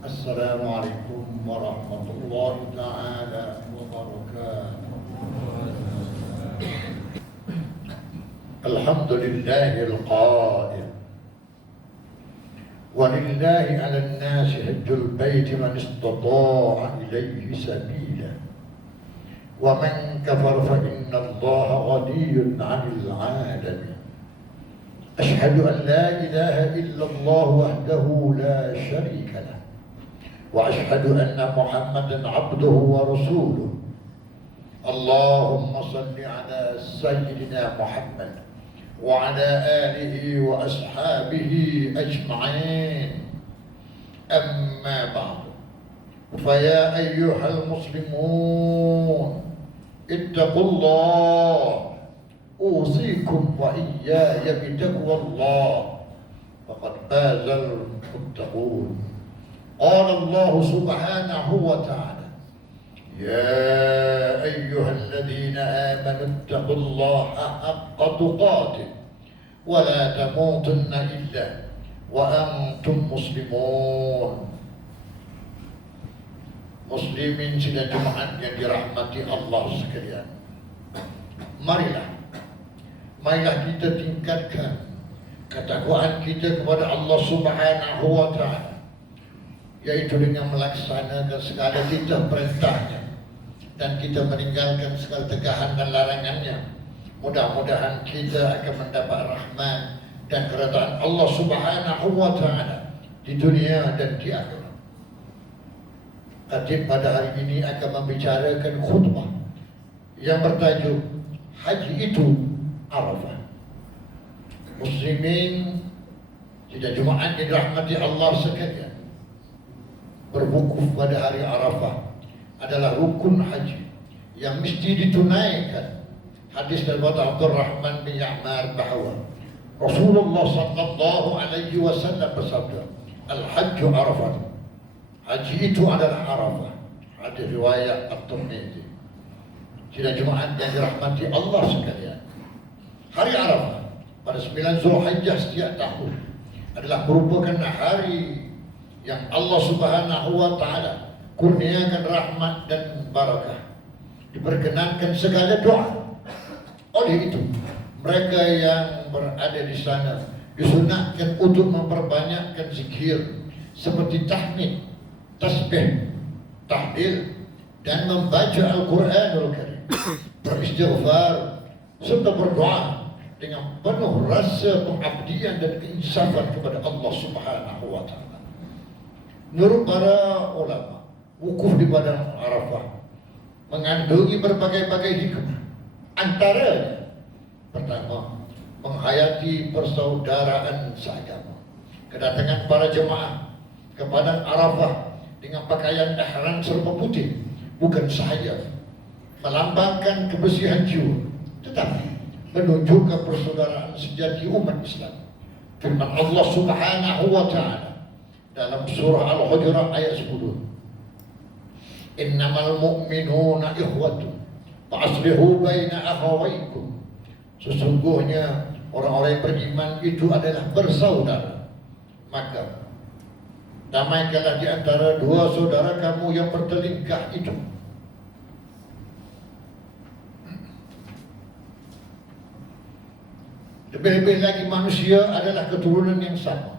السلام عليكم ورحمة الله تعالى وبركاته. الحمد لله القائل: ولله على الناس حج البيت من استطاع إليه سبيلا ومن كفر فإن الله غني عن العالمين. أشهد أن لا إله إلا الله وحده لا شريك له وأشهد أن محمدا عبده ورسوله. اللهم صل على سيدنا محمد وعلى آله وأصحابه أجمعين. أما بعد، فيا أيها المسلمون اتقوا الله، أوصيكم وإياي بتقوى الله، فقد فاز المتقون. قال الله سبحانه وتعالى: يا أيها الذين آمنوا اتقوا الله حق تقاته ولا تموتن إلا وأنتم مسلمون. Muslimin sidang jemaat yang dirahmati Allah sekalian, marilah kita tingkatkan ketakwaan kita kepada Allah Subhanahu wa Ta'ala, yaitu dengan melaksanakan segala titah perintahnya dan kita meninggalkan segala tegahan dan larangannya. Mudah-mudahan kita akan mendapat rahmat dan keridhaan Allah Subhanahu wa Ta'ala di dunia dan di akhirat. Khatib pada hari ini akan membicarakan khutbah yang bertajuk Haji itu Arafah. Muslimin tidak Jumaat dirahmati Allah sekalian, berwukuf pada hari Arafah adalah rukun haji yang mesti ditunaikan. Hadis dari Abdurrahman bin Ya'mar bahwa Rasulullah sallallahu alaihi wasallam bersabda, Al-Hajju Arafah. Haji itu adalah Arafah. Hadis riwayat At-Tirmidzi. Sidang Jumaat yang dirahmati Allah sekalian, hari Arafah pada 9 Zulhijjah setiap tahun adalah merupakan hari yang Allah Subhanahu wa Ta'ala kurniakan rahmat dan barakah, diperkenankan segala doa. Oleh itu, mereka yang berada di sana disunatkan untuk memperbanyakkan zikir seperti tahmid, tasbih, tahlil, dan membaca Al-Quranul Karim, beristighfar, serta berdoa dengan penuh rasa pengabdian dan keinsafan kepada Allah Subhanahu wa Ta'ala. Menurut para ulama, wukuf di padang Arafah mengandungi berbagai-bagai hikmah. Antaranya, pertama, menghayati persaudaraan seagama. Kedatangan para jemaah ke padang Arafah dengan pakaian ihram serba putih bukan sahaja melambangkan kebersihan jiwa, tetapi menunjukkan persaudaraan sejati umat Islam. Firman Allah Subhanahu wa Ta'ala dalam surah Al-Hujurat ayat 10, Innamal mu'minuna ikhwatun fa'aslihu baina akhawaykum. Sesungguhnya orang-orang yang beriman itu adalah bersaudara, maka damaikanlah di antara dua saudara kamu yang bertelingkah itu. Lebih-lebih lagi manusia adalah keturunan yang sama,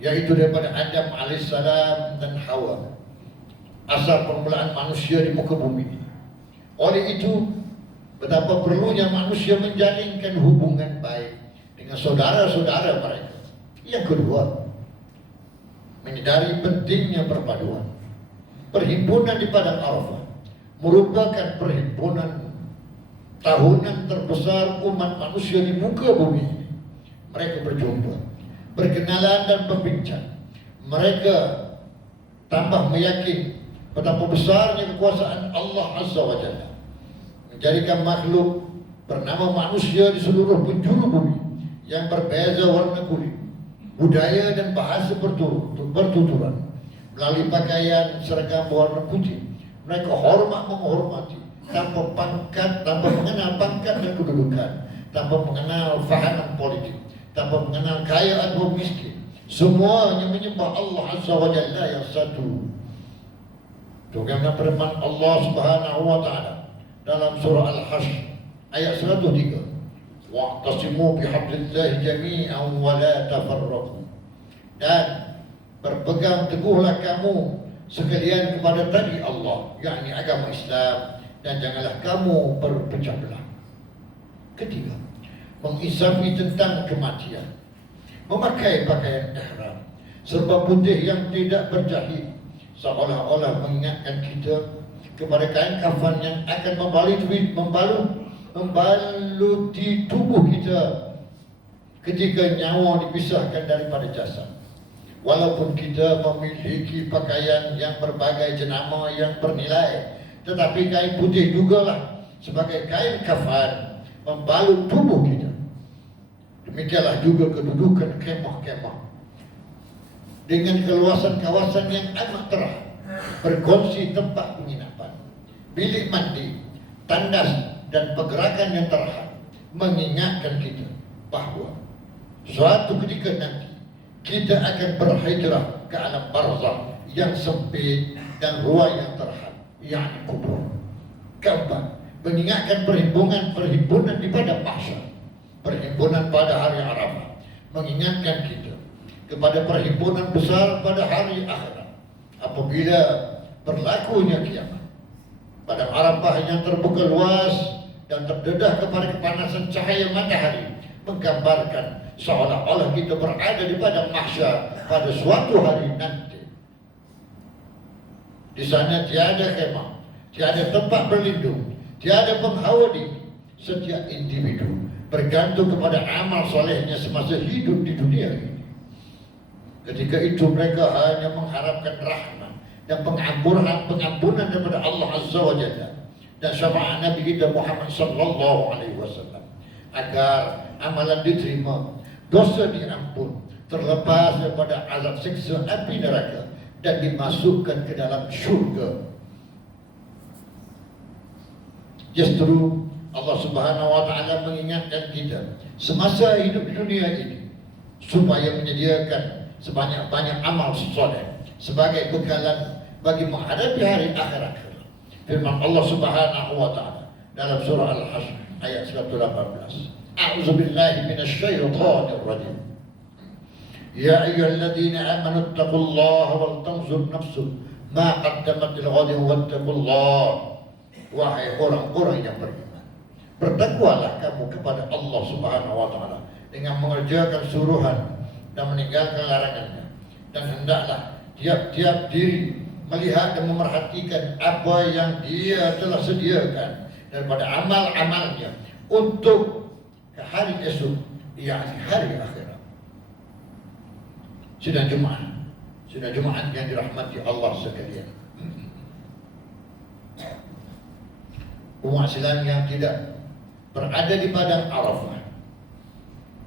yaitu daripada Adam alaihissalam dan Hawa, asal permulaan manusia di muka bumi ini. Oleh itu, betapa perlunya manusia menjalinkan hubungan baik dengan saudara-saudara mereka. Yang kedua, menyadari pentingnya perpaduan. Perhimpunan di padang Arafah merupakan perhimpunan tahunan terbesar umat manusia di muka bumi ini. Mereka berjumpa, berkenalan dan berbincang. Mereka tambah meyakini betapa besarnya kekuasaan Allah Azza wa Jalla menjadikan makhluk bernama manusia di seluruh penjuru bumi yang berbeza warna kulit, budaya dan bahasa bertuturan. Melalui pakaian seragam warna putih, mereka hormat menghormati tanpa pangkat, tanpa mengenal pangkat dan kedudukan, tanpa mengenal fahaman politik, tanpa mengenal kaya atau miskin. Semuanya menyembah Allah Azza wa Jalla yang satu. Bagaimana firman Allah Subhanahu wa taala dalam surah Al-Hasy ayat 103. Wa'tasimu bihablillahi jami'an wa la tafarraqu. Dan berpegang teguhlah kamu sekalian kepada tali Allah, yakni agama Islam, dan janganlah kamu berpecah belah. Ketiga, mengisafi tentang kematian. Memakai pakaian ihram serba putih yang tidak berjahit, seolah-olah mengingatkan kita kepada kain kafan yang akan membaluti tubuh kita ketika nyawa dipisahkan daripada jasad. Walaupun kita memiliki pakaian yang berbagai jenama yang bernilai, tetapi kain putih jugalah sebagai kain kafan membalut tubuh kita. Demikianlah juga kedudukan kemah-kemah dengan keluasan kawasan yang amat terang, berkongsi tempat penginapan, bilik mandi, tandas, dan pergerakan yang terang, mengingatkan kita bahawa suatu ketika nanti kita akan berhijrah ke alam barzakh yang sempit dan ruang yang terhad, yakni kubur. Keempat, mengingatkan perhimpunan di padang mahsyar, perhimpunan pada hari Arafah, mengingatkan kita kepada perhimpunan besar pada hari akhirat apabila berlakunya kiamat. Padang Arafah yang terbuka luas dan terdedah kepada kepanasan cahaya matahari menggambarkan seolah-olah kita berada di padang mahsyar pada suatu hari nanti. Di sana tiada kemah, tiada tempat berlindung, tiada penghawadi. Setiap individu bergantung kepada amal solehnya semasa hidup di dunia ini. Ketika itu mereka hanya mengharapkan rahmat dan pengampunan daripada Allah Azza wa Jalla dan syafaat Nabi kita Muhammad sallallahu alaihi wasallam agar amalan diterima, dosa diampun, terlepas daripada azab siksa api neraka dan dimasukkan ke dalam syurga. Justru Allah Subhanahu wa taala mengingatkan kita semasa hidup di dunia ini supaya menyediakan sebanyak-banyak amal soleh sebagai bekalan bagi menghadapi hari akhirat. Firman Allah Subhanahu wa taala dalam surah Al-Hasy ayat 118. A'udzu billahi minasyaitonir rajim. Ya ayyuhalladzina amanu taqullaha wal tanzur nafsun ma qaddamat lighadin wattaqullaha. Wahai orang-orang yang beriman, bertakwalah kamu kepada Allah Subhanahu wa taala dengan mengerjakan suruhan dan meninggalkan larangannya, dan hendaklah tiap-tiap diri melihat dan memerhatikan apa yang dia telah sediakan daripada amal-amalnya untuk hari esok, yakni hari akhirat. Sidang Jumaat yang dirahmati Allah sekalian, umat Islam yang tidak berada di padang Arafah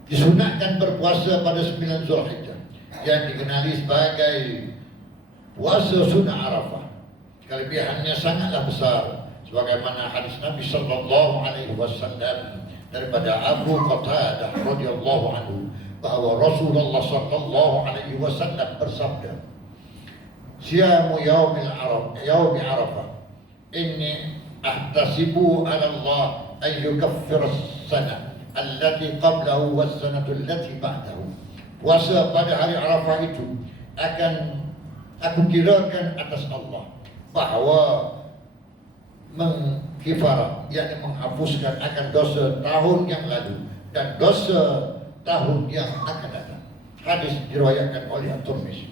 disunatkan berpuasa pada 9 Zulhijjah yang dikenali sebagai puasa sunnah Arafah. Kelebihannya sangatlah besar, sebagaimana hadis Nabi sallallahu alaihi wasallam daripada Abu Qatadah radhiyallahu anhu bahwa Rasulullah sallallahu alaihi wasallam bersabda, "Siyamu yaumi Arafah inni ahtasibu ala Allah an yukaffira as-sanah allati qablahu was-sanatu allati ba'dahu." Puasa pada hari Arafah itu akan aku kirakan atas Allah bahawa mengkifarah, yakni menghapuskan akan dosa tahun yang lalu dan dosa tahun yang akan datang. Hadis diriwayatkan oleh At-Tirmidzi.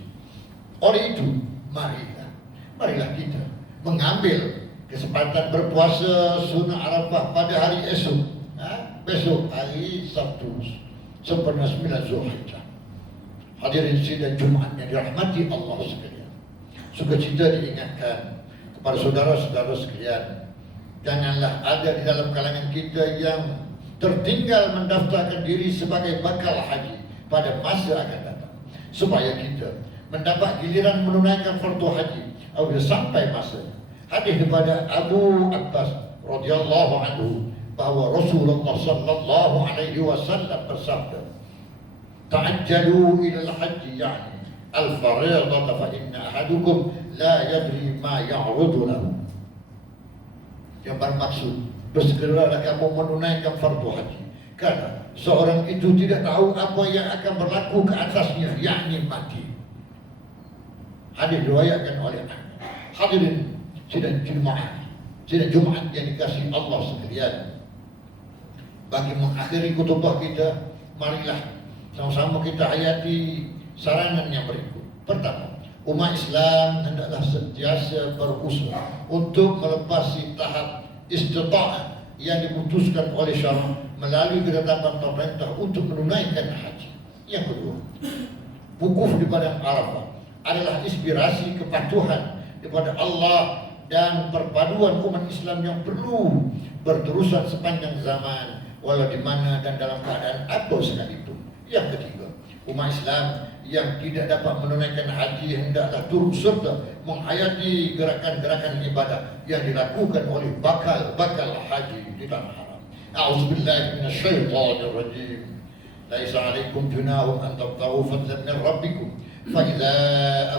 Oleh itu, marilah kita mengambil kesempatan berpuasa sunnah Arafah pada hari esok, besok hari Sabtu sempurna 9 Zulhijjah. Hadirin sidang Jumaat yang dirahmati Allah sekalian, sukacita diingatkan kepada saudara-saudara sekalian, janganlah ada di dalam kalangan kita yang tertinggal mendaftarkan diri sebagai bakal haji pada masa akan datang, supaya kita mendapat giliran menunaikan fardu haji apabila sampai masanya. Hadis daripada Abu Abbas radhiyallahu anhu bahwa Rasulullah sallallahu alaihi wasallam bersabda, ta'ajjalu ila al-hajj yani al-fariidata fa inna ahadukum la yadri ma ya'rudu lahu. Yang bermaksud bersegeralah kamu menunaikan fardu haji, karena seorang itu tidak tahu apa yang akan berlaku ke atasnya, yakni mati. Hadis diriwayatkan oleh hadirin sidang Jumaat yang dikasihi Allah sekalian. Bagi mengakhiri khutbah kita, marilah sama-sama kita hayati saranan yang berikut. Pertama, umat Islam hendaklah sentiasa berusaha untuk melepasi tahap istita'ah yang diputuskan oleh syara melalui ketetapan pemerintah untuk menunaikan haji. Yang kedua, wukuf di padang Arafah adalah inspirasi kepatuhan kepada Allah dan perpaduan umat Islam yang perlu berterusan sepanjang zaman, walau di mana dan dalam keadaan apa sekalipun. Yang ketiga, umat Islam yang tidak dapat menunaikan haji hendaklah turut serta menghayati gerakan-gerakan ibadah yang dilakukan oleh bakal haji di tanah haram. A'udzubillahi minasyaitonir rajim. Laisa 'alaikum junahun an tabtaghu fadlan min rabbikum fa idza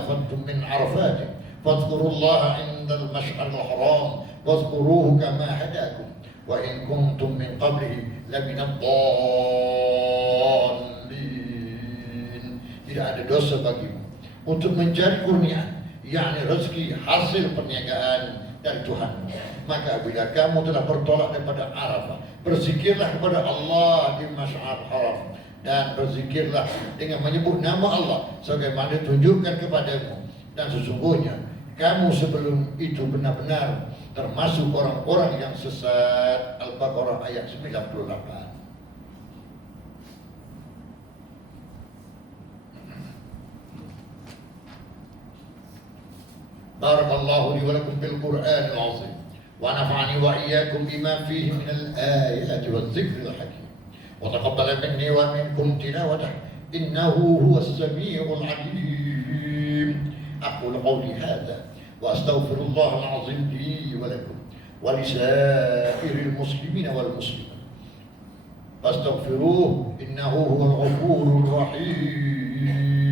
afadtum min arafatin fadhkurullaha 'indal mash'aril haram wadhkuruhu kama hadakum wa in kuntum min qablihi laminad dallin. Tidak ada dosa bagimu untuk mencari kurnia, yakni rezeki hasil perniagaan dari Tuhan. Maka bila kamu telah bertolak daripada Arafah, berzikirlah kepada Allah di Masy'ar Haram dan berzikirlah dengan menyebut nama Allah sebagaimana ditunjukkan kepadamu, dan sesungguhnya kamu sebelum itu benar-benar termasuk orang-orang yang sesat. Al-Baqarah ayat 98. Barakallahu li wa lakum bil Qur'anil azim wa nafa'ani wa iyyakum bima fihi min al-ayati wadh-dhikril hakim wa taqabbala minni wa minkum tilawatah innahu huwas samii'ul 'aliim. Aqulu qawli hadha wa astaghfirullahal 'azim li wa lakum wa li sa'iril muslimina wal muslimat fastaghfiruhu innahu huwal ghafurur rahim.